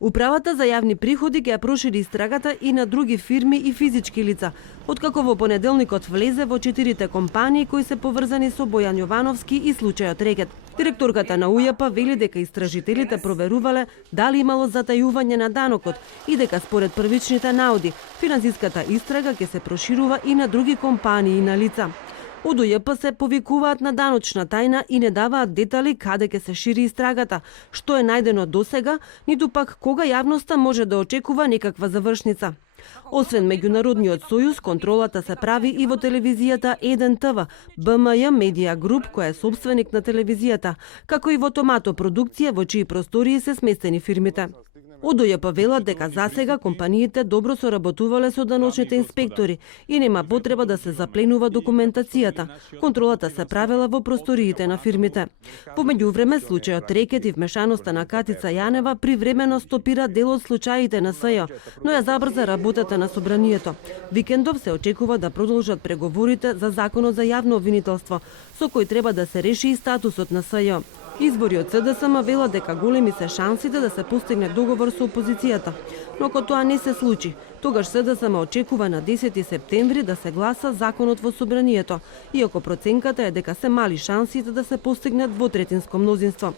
Управата за јавни приходи ќе ја прошири истрагата и на други фирми и физички лица, откако во понеделникот влезе во 4 компании кои се поврзани со Бојан Јовановски и случајот Рекет. Директорката на УЈП вели дека истражителите проверувале дали имало затајување на данокот и дека според првичните наоди, финансиската истрага ќе се проширува и на други компании и на лица. Од УЈП се повикуваат на даночна тајна и не даваат детали каде ќе се шири истрагата, што е најдено досега, ниту пак кога јавноста може да очекува некаква завршница. Освен Меѓународниот сојуз, контролата се прави и во телевизијата 1 ТВ, БМЈ Медија Груп, која е собственик на телевизијата, како и во Томато продукција, во чии простории се сместени фирмите. Од УЈП велат дека засега компаниите добро соработувале со даночните инспектори и нема потреба да се запленува документацијата. Контролата се правела во просториите на фирмите. Во меѓувреме, случајот Рекет и вмешаноста на Катица Јанева привремено стопира дел од случаите на СЈО, но ја забрза работата на собранието. Викендов се очекува да продолжат преговорите за законот за јавно обвинителство, со кој треба да се реши и статусот на СЈО. Извори од СДСМ велат дека големи се шансите да се постигне договор со опозицијата, но ако тоа не се случи, тогаш СДСМ очекува на 10 септември да се гласа законот во собранието, иако проценката е дека се мали шансите да се постигне двотретинско мнозинство.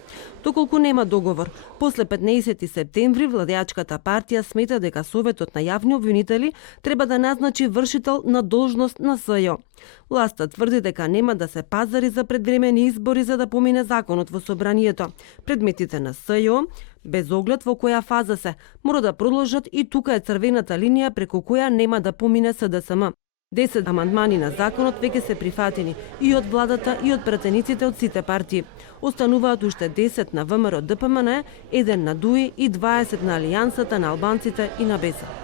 Доколку нема договор, после 15 септември владеачката партија смета дека Советот на јавни обвинители треба да назначи вршител на должност на СЈО. Власта тврди дека нема да се пазари за предвремени избори за да помине законот во собранието. Предметите на СЈО, без оглед во која фаза се, мора да продолжат и тука е црвената линија преку која нема да помине СДСМ. 10 амандмани на законот веќе се прифатени и од владата и од пратениците од сите партии. Остануваат уште 10 на ВМРО ДПМН, 1 на ДУИ и 20 на Алијансата на албанците и на БЕСА.